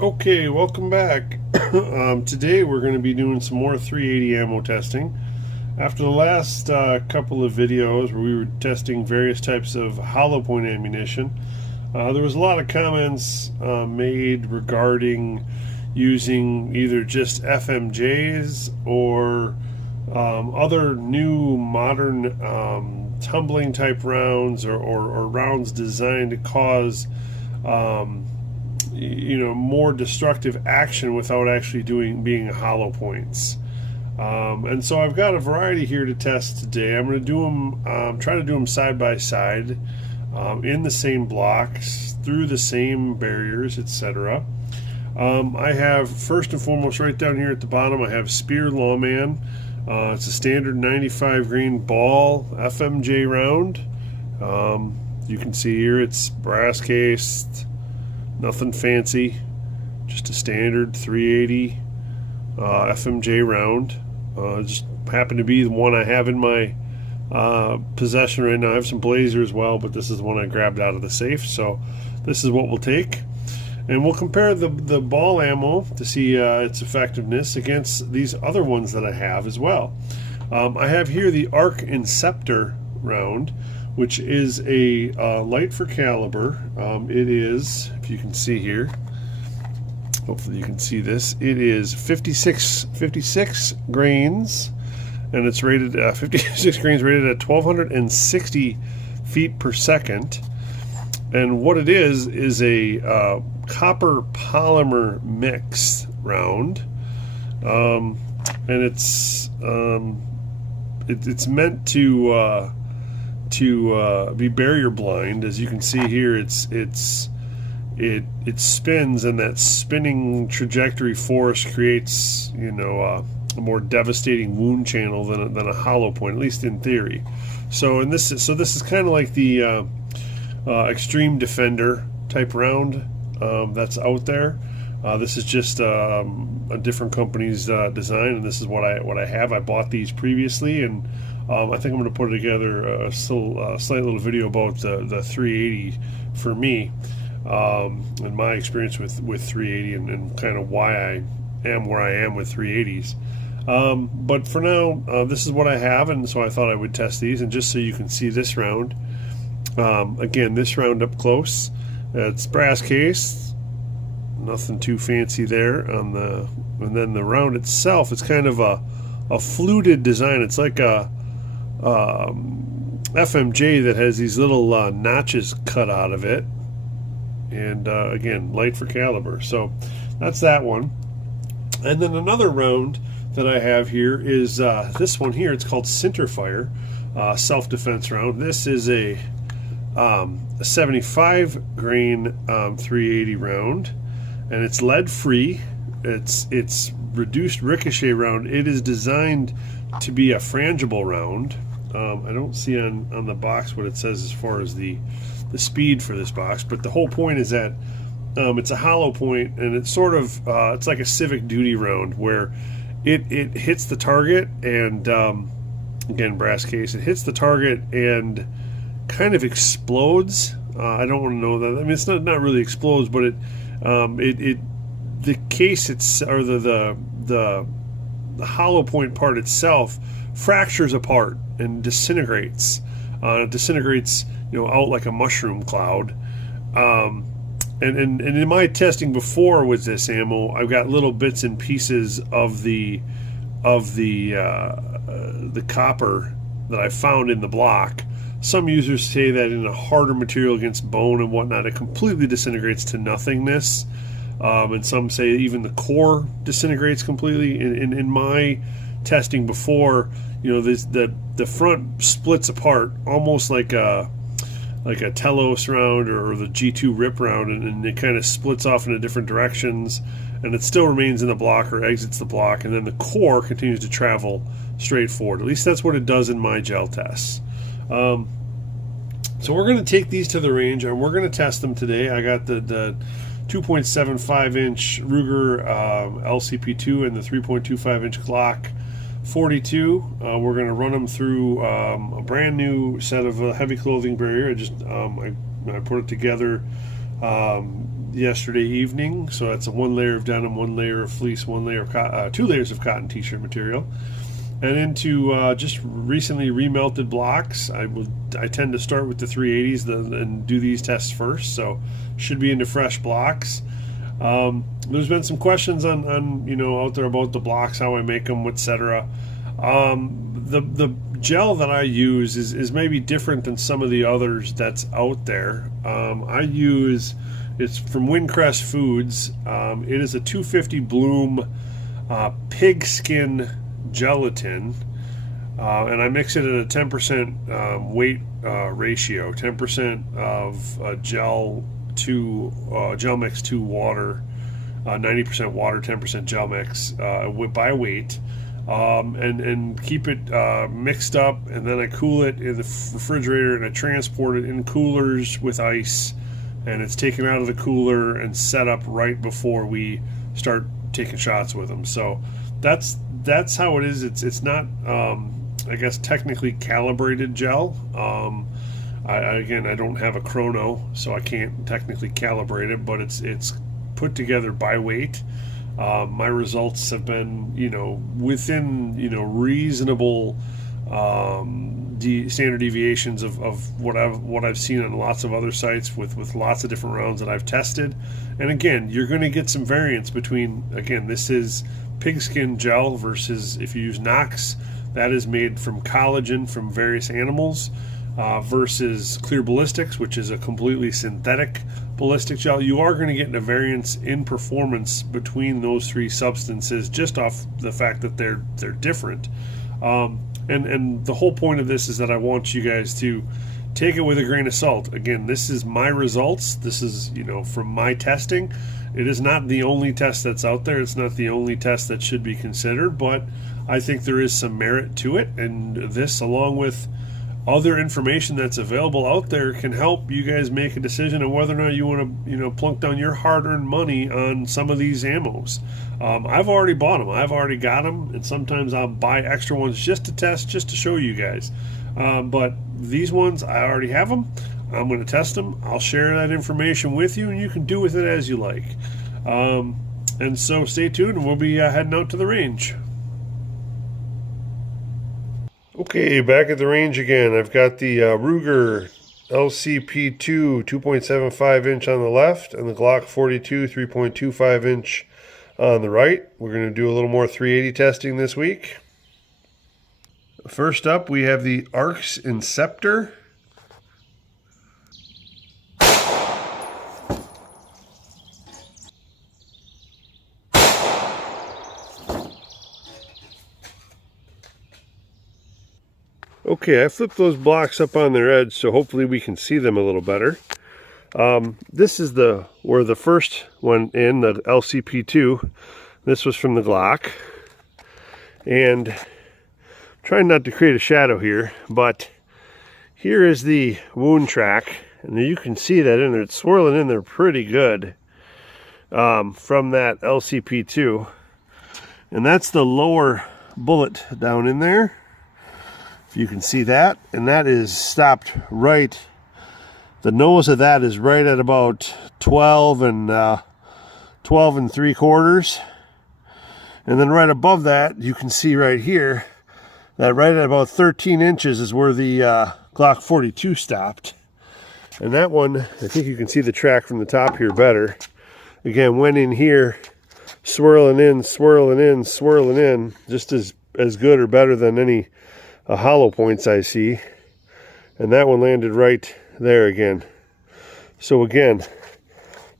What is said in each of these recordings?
Okay, welcome back. Today we're going to be doing some more 380 ammo testing. After the last couple of videos where we were testing various types of hollow point ammunition, there was a lot of comments made regarding using either just FMJs or other new modern tumbling type rounds or rounds designed to cause more destructive action without actually being hollow points. And so I've got a variety here to test today. I'm going to do them, try to do them side by side, in the same blocks, through the same barriers, etc. I have, first and foremost, right down here at the bottom, I have Speer Lawman. It's a standard 95 grain ball FMJ round. You can see here it's brass cased. Nothing fancy, just a standard 380 FMJ round. Just happened to be the one I have in my possession right now. I have some Blazer as well, but this is the one I grabbed out of the safe, so this is what we'll take. And we'll compare the ball ammo to see its effectiveness against these other ones that I have as well. I have here the Arx Inceptor round, which is a light for caliber. It is, if you can see here, hopefully you can see this, it is 56 grains, and it's rated 56 grains rated at 1260 feet per second. And what it is a copper polymer mix round, and it's meant to be barrier blind. As you can see here, it spins, and that spinning trajectory force creates a more devastating wound channel than a hollow point, at least in theory. So this is kind of like the Extreme Defender type round that's out there. This is just a different company's design, and this is what I have. I bought these previously, and I think I'm going to put together a slight little video about the 380 for me, and my experience with 380 and kind of why I am where I am with 380s. But for now, this is what I have, and so I thought I would test these. And just so you can see this round, again, this round up close, it's brass case, nothing too fancy there and then the round itself, it's kind of a fluted design. It's like a FMJ that has these little notches cut out of it, and again, light for caliber. So that's that one. And then another round that I have here is this one here. It's called Centerfire, self-defense round. This is a 75 grain 380 round, and it's lead free. It's reduced ricochet round. It is designed to be a frangible round. I don't see on the box what it says as far as the speed for this box, but the whole point is that it's a hollow point, and it's sort of it's like a civic duty round where it hits the target, and again, brass case, it hits the target and kind of explodes. I don't want to know that. I mean, it's not really explodes, but the case, or the hollow point part itself fractures apart and disintegrates. It disintegrates, out like a mushroom cloud. And in my testing before with this ammo, I've got little bits and pieces of the copper that I found in the block. Some users say that in a harder material against bone and whatnot, it completely disintegrates to nothingness. And some say even the core disintegrates completely. In my testing before, the front splits apart almost like a Telos round or the G2 rip round, and it kind of splits off into different directions, and it still remains in the block or exits the block, and then the core continues to travel straight forward. At least that's what it does in my gel tests. So we're going to take these to the range, and we're going to test them today. I got the 2.75 inch Ruger LCP2 and the 3.25 inch Glock 42. We're going to run them through a brand new set of heavy clothing barrier. I put it together yesterday evening. So that's a 1 layer of denim, 1 layer of fleece, 1 layer of 2 layers of cotton t-shirt material. And into just recently remelted blocks. I tend to start with the 380s and do these tests first, so should be into fresh blocks. There's been some questions on out there about the blocks, how I make them, etc. The gel that I use is maybe different than some of the others that's out there. It's from Windcrest Foods. It is a 250 Bloom pigskin gelatin, and I mix it at a 10% weight ratio, 10% of gel mix to water, 90% water, 10% gel mix by weight, and keep it mixed up, and then I cool it in the refrigerator and I transport it in coolers with ice, and it's taken out of the cooler and set up right before we start taking shots with them. So that's how it is. It's not I guess technically calibrated gel. I don't have a chrono, so I can't technically calibrate it, but it's put together by weight. My results have been within reasonable standard deviations of what I've seen on lots of other sites with lots of different rounds that I've tested. And again, you're going to get some variance between, again, this is pigskin gel versus if you use Knox, that is made from collagen from various animals, versus clear ballistics, which is a completely synthetic ballistic gel. You are going to get a variance in performance between those three substances just off the fact that they're different. And the whole point of this is that I want you guys to take it with a grain of salt. Again, this is my results. This is, from my testing. It is not the only test that's out there. It's not the only test that should be considered, but I think there is some merit to it. And this, along with other information that's available out there, can help you guys make a decision on whether or not you want to, plunk down your hard-earned money on some of these ammos. I've already bought them. I've already got them, and sometimes I'll buy extra ones just to test, just to show you guys. But these ones, I already have them. I'm going to test them. I'll share that information with you, and you can do with it as you like. And so stay tuned, and we'll be heading out to the range. Okay, back at the range again. I've got the Ruger LCP2 2.75 inch on the left and the Glock 42 3.25 inch on the right. We're going to do a little more 380 testing this week. First up, we have the Arx Inceptor. Okay, I flipped those blocks up on their edge, so hopefully we can see them a little better. This is where the first one in, the LCP2. This was from the Glock. And I'm trying not to create a shadow here, but here is the wound track. And you can see that in there. It's swirling in there pretty good from that LCP2. And that's the lower bullet down in there. If you can see that, and that is stopped right, the nose of that is right at about 12 and 3/4, and then right above that you can see right here that right at about 13 inches is where the Glock 42 stopped. And that one, I think you can see the track from the top here better. Again, went in here, swirling in, swirling in, swirling in, just as good or better than any hollow points I see. And that one landed right there again. So again,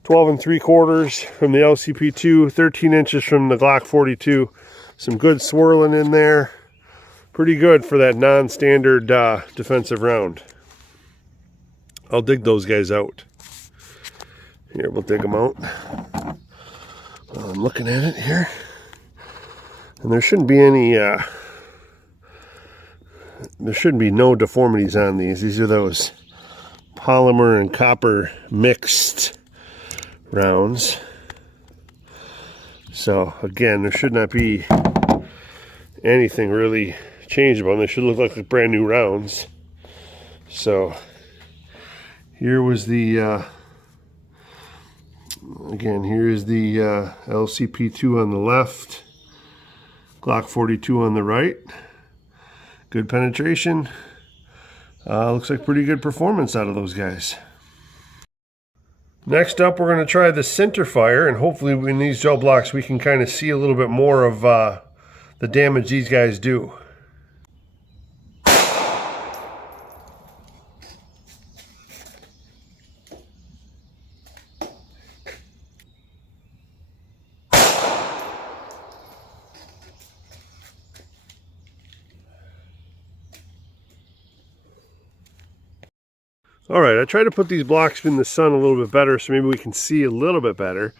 12 3/4 from the LCP2, 13 inches from the Glock 42. Some good swirling in there. Pretty good for that non-standard defensive round. I'll dig those guys out. Here, we'll dig them out. I'm looking at it here. And there shouldn't be any there shouldn't be no deformities on these. These are those polymer and copper mixed rounds. So again, there should not be anything really changed about them. They should look like brand new rounds. So here was the Again, here's the LCP2 on the left, Glock 42 on the right. Good penetration. Looks like pretty good performance out of those guys. Next up, we're going to try the centerfire, and hopefully in these gel blocks we can kind of see a little bit more of the damage these guys do. All right, I tried to put these blocks in the sun a little bit better so maybe we can see a little bit better.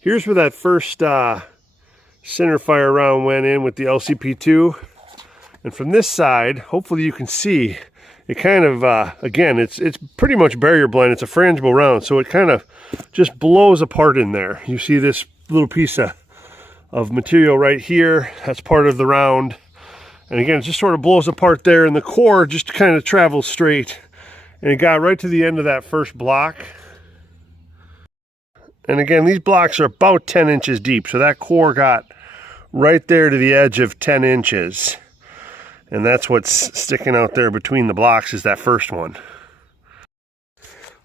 Here's where that first centerfire round went in with the LCP2. And from this side, hopefully you can see, it kind of, again, it's pretty much barrier blind. It's a frangible round, so it kind of just blows apart in there. You see this little piece of material right here. That's part of the round. And again, it just sort of blows apart there, and the core just kind of travels straight. And it got right to the end of that first block. And again, these blocks are about 10 inches deep. So that core got right there to the edge of 10 inches. And that's what's sticking out there between the blocks is that first one.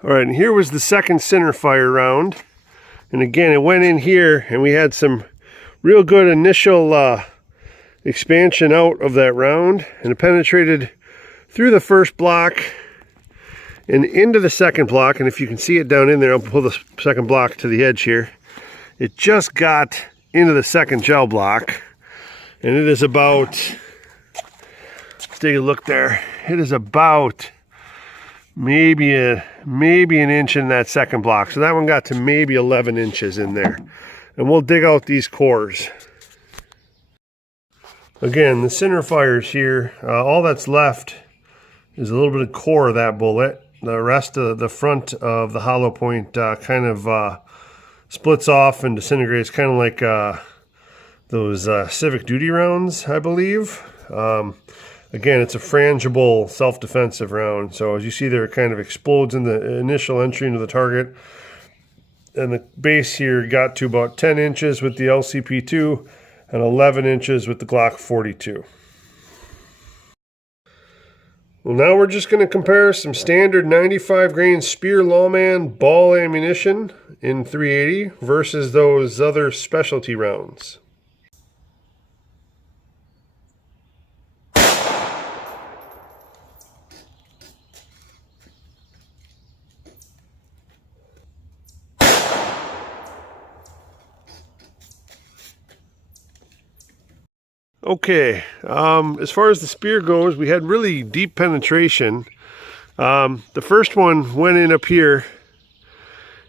All right, and here was the second centerfire round. And again, it went in here and we had some real good initial expansion out of that round. And it penetrated through the first block and into the second block, and if you can see it down in there, I'll pull the second block to the edge here. It just got into the second gel block, and it is about, let's take a look there. It is about maybe an inch in that second block. So that one got to maybe 11 inches in there. And we'll dig out these cores. Again, the centerfires here, all that's left is a little bit of core of that bullet. The rest of the front of the hollow point kind of splits off and disintegrates, kind of like those civic duty rounds, I believe. Again, it's a frangible self-defensive round. So as you see there, it kind of explodes in the initial entry into the target. And the base here got to about 10 inches with the LCP2 and 11 inches with the Glock 42. Well, now we're just going to compare some standard 95 grain Speer Lawman ball ammunition in 380 versus those other specialty rounds. Okay, as far as the Speer goes, we had really deep penetration. The first one went in up here,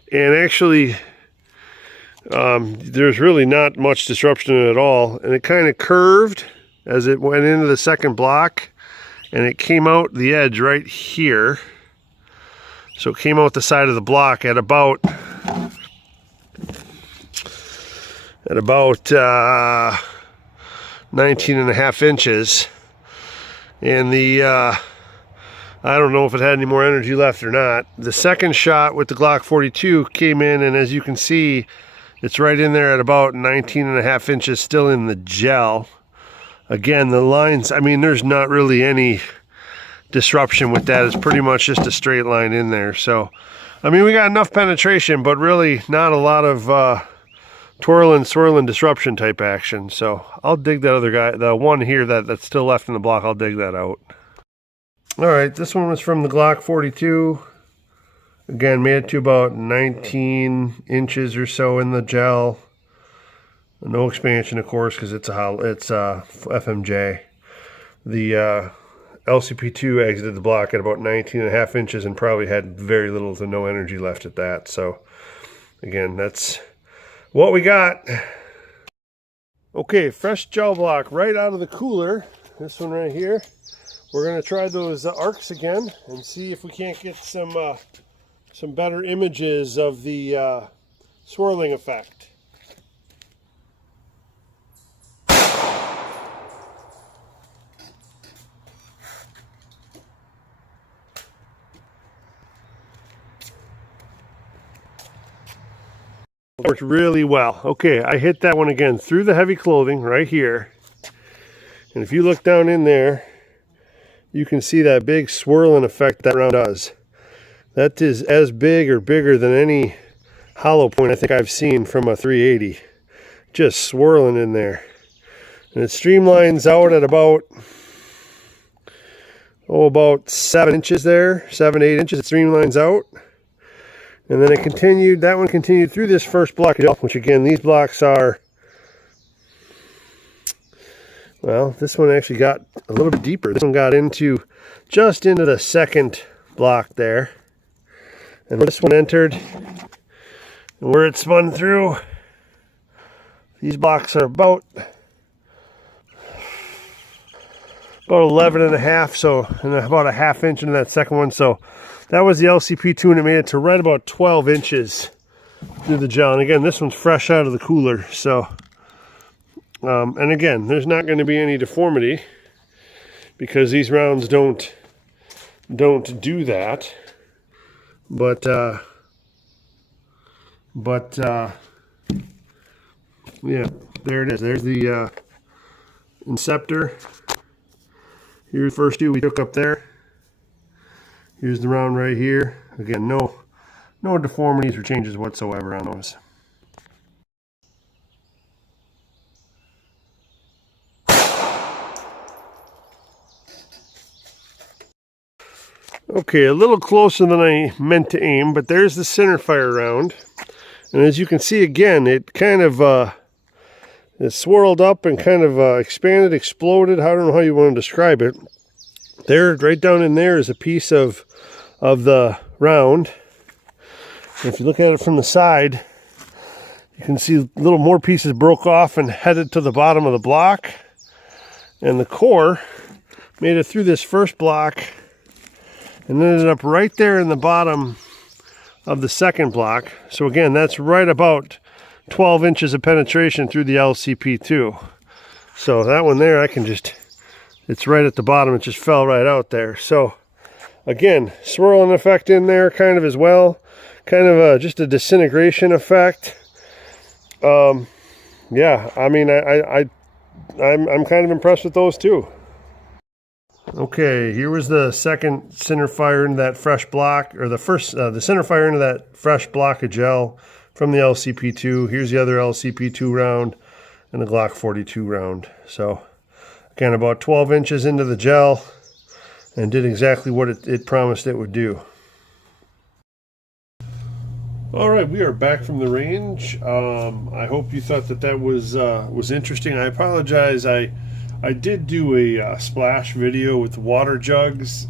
and actually there's really not much disruption at all, and it kind of curved as it went into the second block, and it came out the edge right here. So it came out the side of the block at about 19.5 inches, and the I don't know if it had any more energy left or not. The second shot with the Glock 42 came in, and as you can see, it's right in there at about 19.5 inches still in the gel. Again, the lines, I mean, there's not really any disruption with that. It's pretty much just a straight line in there. So I mean, we got enough penetration, but really not a lot of twirling, swirling, disruption type action. So I'll dig that other guy, the one here that's still left in the block, I'll dig that out. All right, this one was from the Glock 42. Again, made it to about 19 inches or so in the gel. No expansion, of course, because it's FMJ. The LCP2 exited the block at about 19.5 inches and probably had very little to no energy left at that. So again, that's what we got. Okay, fresh gel block right out of the cooler. This one right here. We're going to try those Arx again and see if we can't get some better images of the swirling effect. worked really well. Okay, I hit that one again through the heavy clothing right here. And if you look down in there, you can see that big swirling effect that round does. That is as big or bigger than any hollow point I think I've seen from a 380. Just swirling in there. And it streamlines out at about 7 inches there, 7-8 inches. It streamlines out. And then it continued, that one continued through this first block, which again, these blocks are, well, this one actually got a little bit deeper. This one got just into the second block there. And where this one entered, and where it spun through, these blocks are about 11.5, so, and about a ½ inch into that second one. So that was the LCP2, and it made it to right about 12 inches through the gel. And again, this one's fresh out of the cooler. So, and again, there's not going to be any deformity because these rounds don't do that. But yeah, there it is. There's the Inceptor. Here's the first two we took up there. Here's the round right here. Again, no deformities or changes whatsoever on those. Okay, a little closer than I meant to aim, but there's the centerfire round. And as you can see again, it kind of it swirled up and kind of expanded, exploded. I don't know how you want to describe it. There, right down in there is a piece of the round. And if you look at it from the side, you can see little more pieces broke off and headed to the bottom of the block. And the core made it through this first block and ended up right there in the bottom of the second block. So again, that's right about 12 inches of penetration through the LCP2. So that one there, it's right at the bottom. It just fell right out there. So again, swirling effect in there kind of as well. Kind of just a disintegration effect. Yeah, I mean, I'm kind of impressed with those too. Okay, here was the second centerfire into that fresh block, or the centerfire into that fresh block of gel from the LCP2. Here's the other LCP2 round and the Glock 42 round. So again, about 12 inches into the gel, and did exactly what it promised it would do. All right, we are back from the range. I hope you thought that was interesting. I apologize. I did do a splash video with water jugs,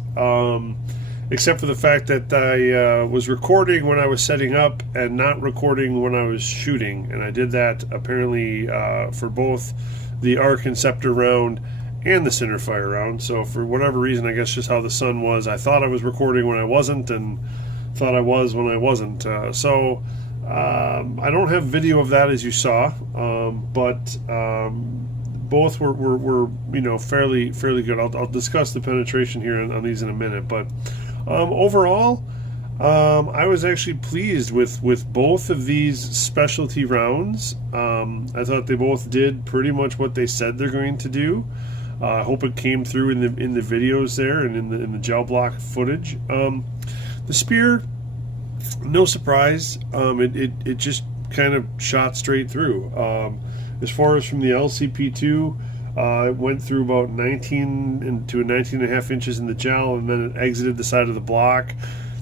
except for the fact that I was recording when I was setting up and not recording when I was shooting. And I did that apparently for both the Arx Inceptor round and the centerfire round. So for whatever reason, I guess just how the sun was, I thought I was recording when I wasn't, and thought I was when I wasn't. So I don't have video of that, as you saw, but both were you know, fairly good. I'll discuss the penetration here on these in a minute, but overall, I was actually pleased with both of these specialty rounds. I thought they both did pretty much what they said they're going to do. I hope it came through in the videos there and in the gel block footage. The Speer, no surprise. It just kind of shot straight through. As far as from the LCP2, it went through about 19 to 19.5 inches in the gel, and then it exited the side of the block.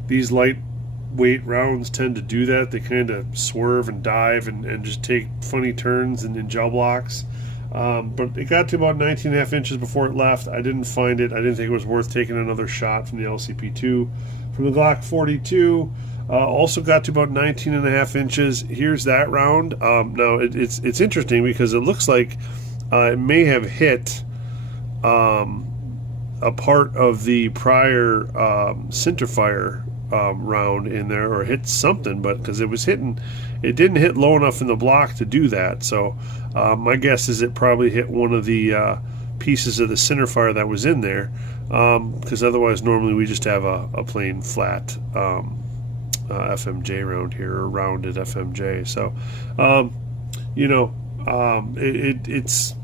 These lightweight rounds tend to do that. They kind of swerve and dive and just take funny turns in gel blocks. But it got to about 19.5 inches before it left. I didn't find it. I didn't think it was worth taking another shot from the LCP2. From the Glock 42, also got to about 19.5 inches. Here's that round. Now it's interesting because it looks like it may have hit a part of the prior centerfire round in there, or hit something, but because it didn't hit low enough in the block to do that. So my guess is it probably hit one of the pieces of the centerfire that was in there, because otherwise normally we just have a plain flat FMJ round here, or rounded FMJ. So, it's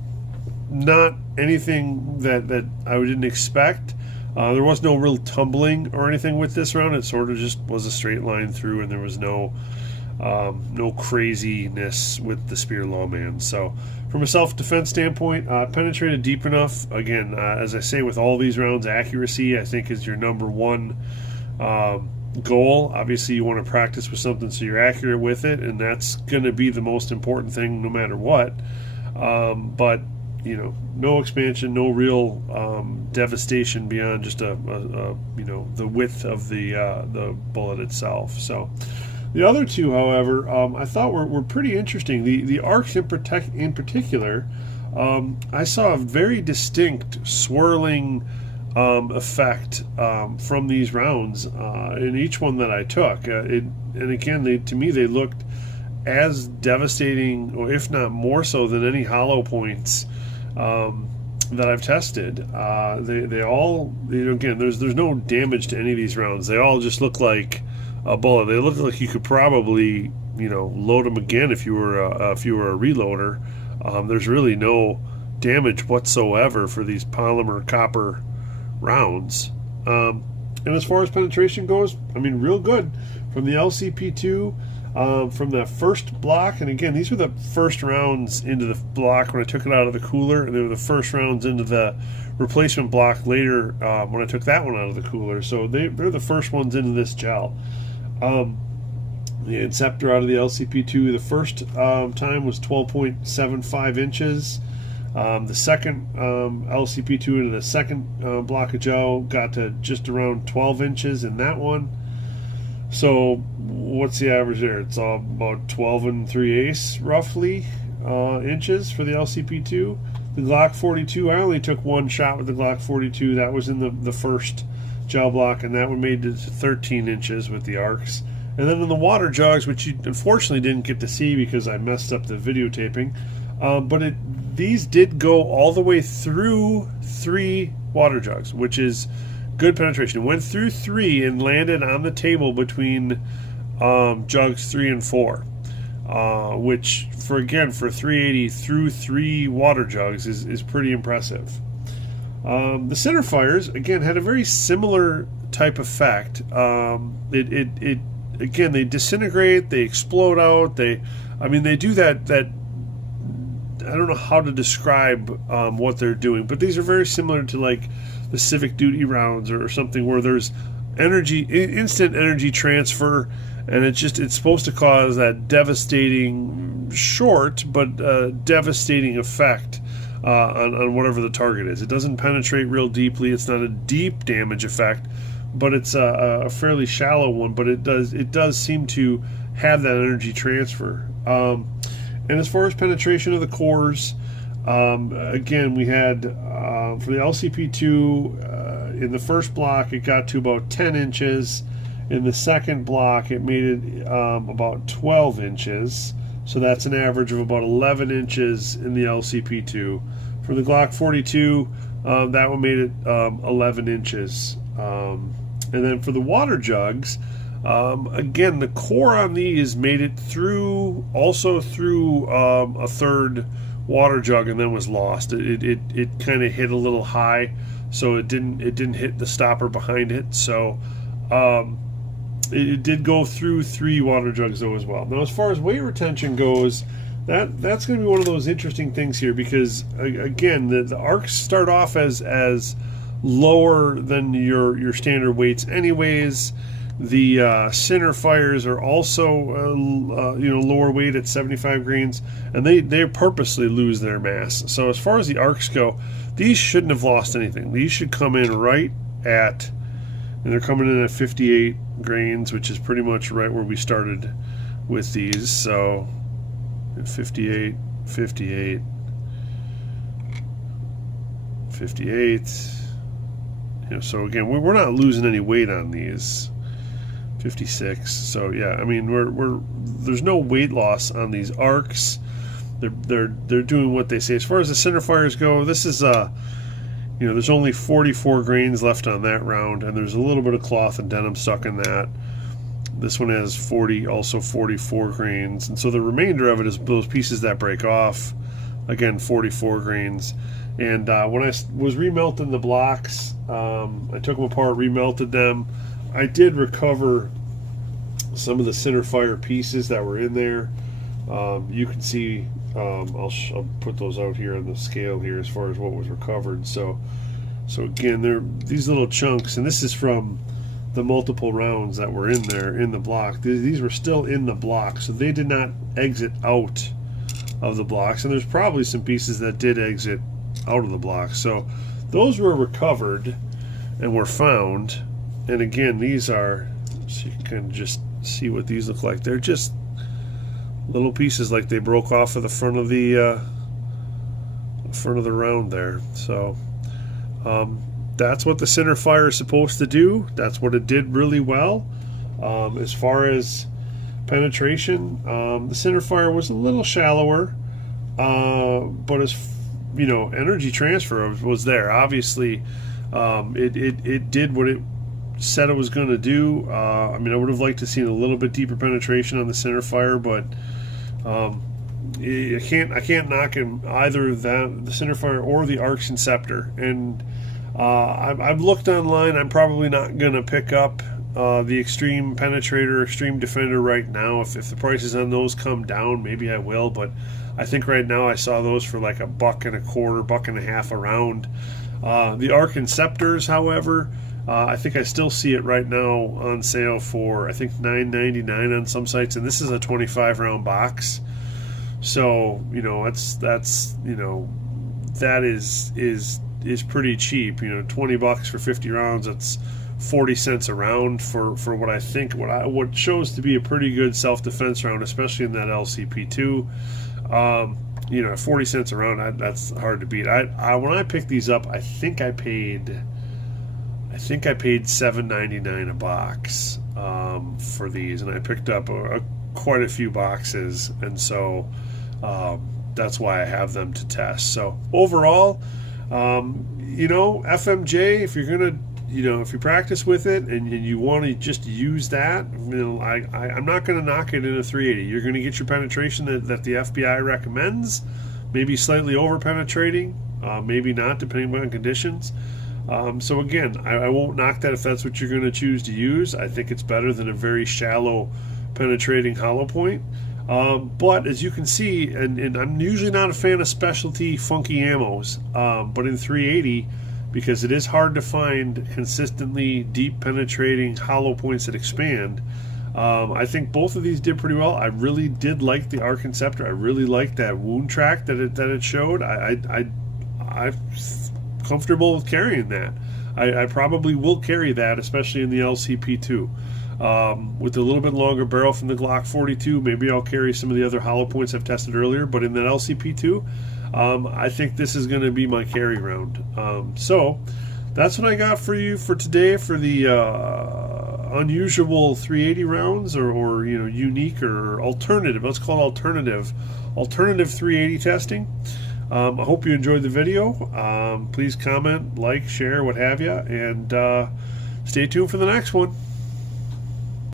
not anything that I didn't expect. There was no real tumbling or anything with this round. It sort of just was a straight line through, and there was no craziness with the Speer Lawman. So from a self-defense standpoint, penetrated deep enough. Again, as I say with all these rounds, accuracy I think is your number one goal. Obviously you want to practice with something so you're accurate with it, and that's going to be the most important thing no matter what. But no expansion, no real devastation beyond just the width of the bullet itself. So the other two, however, I thought were pretty interesting. The Arx in particular, I saw a very distinct swirling effect from these rounds in each one that I took. And again, to me, they looked as devastating, or if not more so, than any hollow points that I've tested. They all, again, there's no damage to any of these rounds. They all just look like a bullet. They look like you could probably load them again if you were a reloader. There's really no damage whatsoever for these polymer copper rounds. And as far as penetration goes, I mean, real good from the LCP2. From the first block, and again, these were the first rounds into the block when I took it out of the cooler, and they were the first rounds into the replacement block later when I took that one out of the cooler. So they're the first ones into this gel. The Inceptor out of the LCP2, the first time was 12.75 inches. The second LCP2 into the second block of gel got to just around 12 inches in that one. So what's the average there? It's about 12 3/8 roughly inches for the LCP2. The Glock 42, I only took one shot with the Glock 42. That was in the first gel block, and that one made it to 13 inches with the Arx. And then in the water jugs, which you unfortunately didn't get to see because I messed up the videotaping, but these did go all the way through 3 water jugs, which is good penetration. It went through 3 and landed on the table between jugs 3 and 4, which for 380 through 3 water jugs is pretty impressive. The centerfires again had a very similar type effect. Again, they disintegrate, they explode out. They do that. I don't know how to describe what they're doing, but these are very similar to like the Civic Duty rounds or something where there's instant energy transfer, and it's supposed to cause that devastating short but devastating effect on whatever the target is. It doesn't penetrate real deeply. It's not a deep damage effect, but it's a fairly shallow one. But it does seem to have that energy transfer. And as far as penetration of the cores, again, we had for the LCP2 in the first block, it got to about 10 inches. In the second block, it made it about 12 inches. So that's an average of about 11 inches in the LCP2. For the Glock 42, that one made it 11 inches. And then for the water jugs, again, the core on these made it through a third water jug and then was lost. It kind of hit a little high, so it didn't hit the stopper behind it. So it did go through 3 water jugs though as well. Now, as far as weight retention goes, that's going to be one of those interesting things here, because again, the Arx start off as lower than your standard weights anyways. The centerfires are also lower weight at 75 grains, and they purposely lose their mass. So as far as the Arx go, these shouldn't have lost anything. These should come in right at, and they're coming in at 58 grains, which is pretty much right where we started with these. So 58, 58, 58. So again, we're not losing any weight on these. 56. So yeah, I mean, there's no weight loss on these Arx. They're doing what they say. As far as the centerfires go, this is there's only 44 grains left on that round, and there's a little bit of cloth and denim stuck in that. This one has 40, also 44 grains, and so the remainder of it is those pieces that break off. Again, 44 grains. And when I was remelting the blocks, I took them apart, remelted them. I did recover some of the centerfire pieces that were in there. You can see, I'll put those out here on the scale here as far as what was recovered. So again, they're these little chunks, and this is from the multiple rounds that were in there in the block. These were still in the block, so they did not exit out of the blocks, and there's probably some pieces that did exit out of the block. So those were recovered and were found. And again, these are, so you can just see what these look like. They're just little pieces, like they broke off of the front of the round there. So that's what the centerfire is supposed to do. That's what it did really well. As far as penetration, the centerfire was a little shallower, but as you know, energy transfer was there. Obviously, it did what it said it was going to do. I mean, I would have liked to see a little bit deeper penetration on the centerfire, but I can't knock him either the centerfire or the Arx Inceptor. And I've looked online. I'm probably not going to pick up the Extreme Penetrator, Extreme Defender right now. If the prices on those come down, maybe I will. But I think right now I saw those for like $1.25, $1.50 a round. The Arx Inceptors, however, I think I still see it right now on sale for, I think, $9.99 on some sites, and this is a 25 round box. So you know, that's you know, that is pretty cheap. You know, $20 for 50 rounds. That's 40 cents a round for what I think what shows to be a pretty good self-defense round, especially in that LCP2. You know, 40 cents a round, that's hard to beat. When I picked these up, I think I paid $7.99 a box for these, and I picked up quite a few boxes, and so that's why I have them to test. So overall, you know, FMJ, if you're gonna, you know, if you practice with it and you want to just use that, you know, I'm not going to knock it in a 380. You're going to get your penetration that the FBI recommends, maybe slightly over penetrating, maybe not, depending on conditions. So again, I won't knock that if that's what you're going to choose to use. I think it's better than a very shallow penetrating hollow point. But as you can see, and I'm usually not a fan of specialty funky ammos, but in 380, because it is hard to find consistently deep penetrating hollow points that expand, I think both of these did pretty well. I really did like the Arx Inceptor. I really liked that wound track that it showed. I'm comfortable with carrying that. I probably will carry that, especially in the LCP2. With a little bit longer barrel from the Glock 42, maybe I'll carry some of the other hollow points I've tested earlier, but in that LCP2, I think this is going to be my carry round. So that's what I got for you for today for the unusual 380 rounds, or you know, unique or alternative. Let's call it alternative 380 testing. I hope you enjoyed the video. Please comment, like, share, what have you, and stay tuned for the next one.